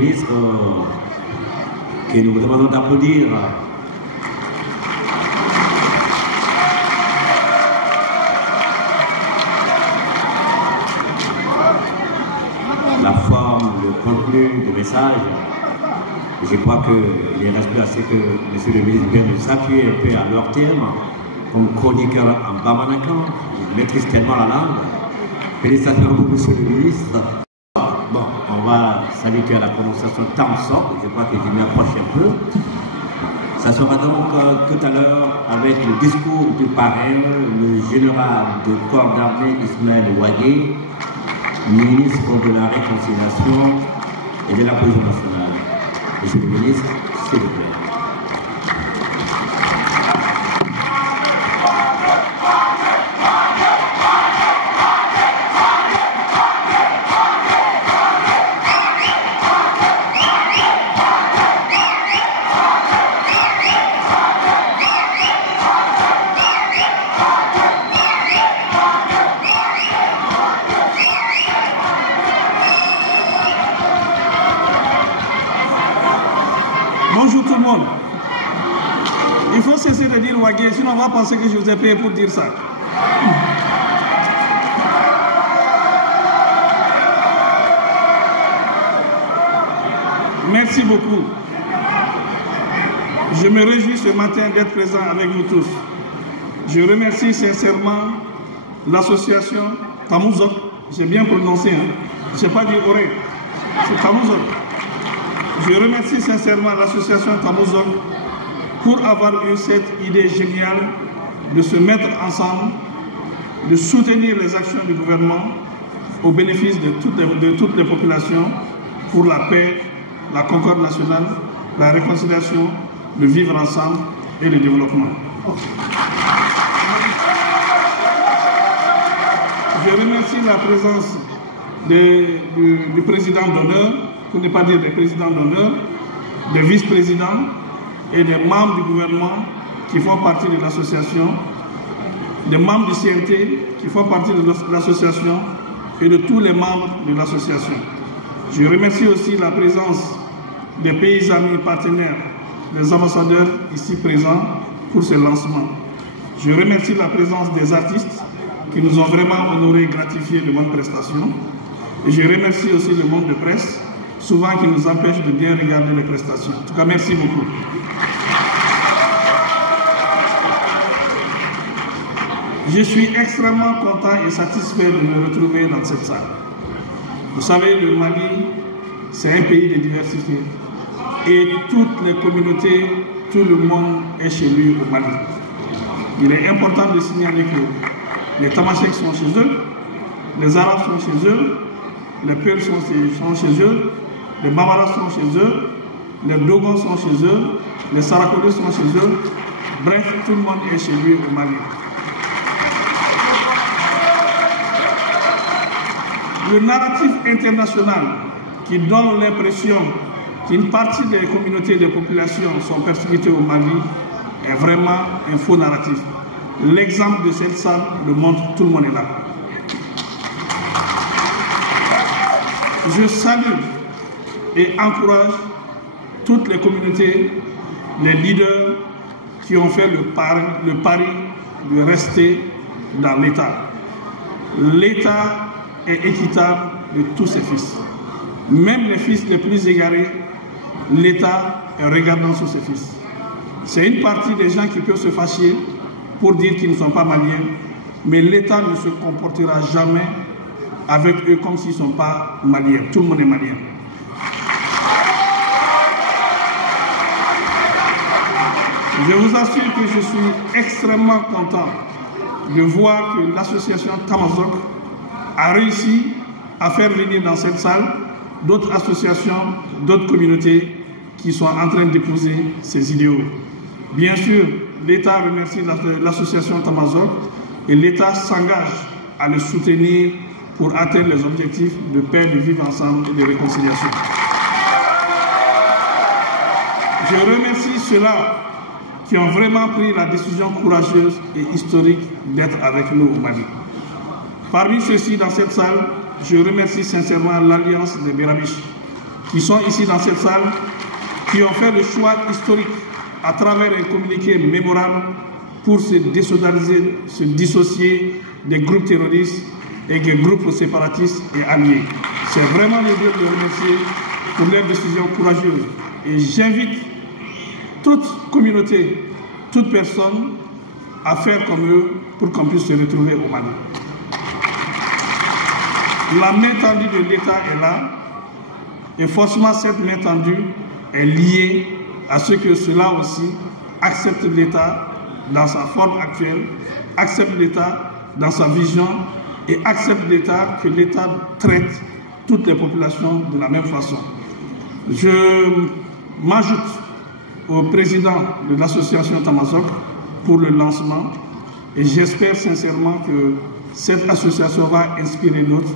ministre, que nous vous demandons d'applaudir. La forme, le contenu du message, je crois qu'il ne reste plus assez que M. le ministre vienne de s'appuyer un peu à leur terme, comme chroniqueur en Bamanakan, il maîtrise tellement la langue. Félicitations à vous, M. le ministre. Bon, on va s'habituer à la prononciation Tamsok, je crois que je m'approche un peu. Ça sera donc tout à l'heure avec le discours du parrain, le général de corps d'armée Ismaël Ouagé, ministre de la Réconciliation et de la Cohésion nationale. Monsieur le ministre, s'il vous plaît. Bonjour tout le monde. Il faut cesser de dire Ouagé, sinon on va penser que je vous ai payé pour dire ça. Merci beaucoup. Je me réjouis ce matin d'être présent avec vous tous. Je remercie sincèrement l'association Tamouzok. J'ai bien prononcé, hein? Je n'ai pas dit Oré, c'est Tamouzok. Je remercie sincèrement l'association Tamouzok pour avoir eu cette idée géniale de se mettre ensemble, de soutenir les actions du gouvernement au bénéfice de toutes les populations pour la paix, la concorde nationale, la réconciliation, le vivre ensemble et le développement. Je remercie la présence du président d'honneur, pour ne pas dire des présidents d'honneur, des vice-présidents et des membres du gouvernement qui font partie de l'association, des membres du CNT qui font partie de l'association et de tous les membres de l'association. Je remercie aussi la présence des pays amis partenaires, des ambassadeurs ici présents pour ce lancement. Je remercie la présence des artistes qui nous ont vraiment honorés et gratifiés de bonnes prestations. Et je remercie aussi le monde de presse, souvent qui nous empêche de bien regarder les prestations. En tout cas, merci beaucoup. Je suis extrêmement content et satisfait de me retrouver dans cette salle. Vous savez, le Mali, c'est un pays de diversité. Et toutes les communautés, tout le monde est chez lui au Mali. Il est important de signaler que les Tamasheks sont chez eux, les Arabes sont chez eux, les Peuls sont chez eux, les Bamaras sont chez eux, les Dogons sont chez eux, les Sarakodis sont chez eux. Bref, tout le monde est chez lui au Mali. Le narratif international qui donne l'impression qu'une partie des communautés et des populations sont persécutées au Mali est vraiment un faux narratif. L'exemple de cette salle le montre, tout le monde est là. Je salue et encourage toutes les communautés, les leaders qui ont fait le pari de rester dans l'État. L'État est équitable de tous ses fils. Même les fils les plus égarés, l'État est regardant sur ses fils. C'est une partie des gens qui peuvent se fâcher pour dire qu'ils ne sont pas maliens, mais l'État ne se comportera jamais avec eux comme s'ils ne sont pas maliens. Tout le monde est malien. Je vous assure que je suis extrêmement content de voir que l'association Tamazok a réussi à faire venir dans cette salle d'autres associations, d'autres communautés qui sont en train d'épouser ces idéaux. Bien sûr, l'État remercie l'association Tamazok et l'État s'engage à le soutenir pour atteindre les objectifs de paix, de vivre ensemble et de réconciliation. Je remercie ceux-là qui ont vraiment pris la décision courageuse et historique d'être avec nous au Mali. Parmi ceux-ci, dans cette salle, je remercie sincèrement l'Alliance des Berabiches, qui sont ici dans cette salle, qui ont fait le choix historique à travers un communiqué mémorable pour se désolidariser, se dissocier des groupes terroristes et des groupes séparatistes et alliés. C'est vraiment le lieu de les remercier pour leur décision courageuse. Et j'invite toute communauté, toute personne à faire comme eux pour qu'on puisse se retrouver au Mali. La main tendue de l'État est là, et forcément cette main tendue est liée à ce que cela aussi accepte l'État dans sa forme actuelle, accepte l'État dans sa vision et accepte l'État que l'État traite toutes les populations de la même façon. Je m'ajoute au président de l'association Tamazoc pour le lancement et j'espère sincèrement que cette association va inspirer d'autres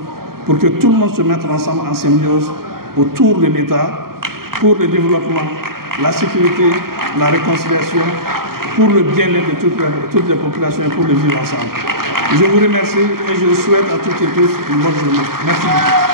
pour que tout le monde se mette ensemble en symbiose autour de l'État pour le développement, la sécurité, la réconciliation, pour le bien-être de toutes les populations et pour le vivre ensemble. Je vous remercie et je souhaite à toutes et tous une bonne journée. Merci beaucoup.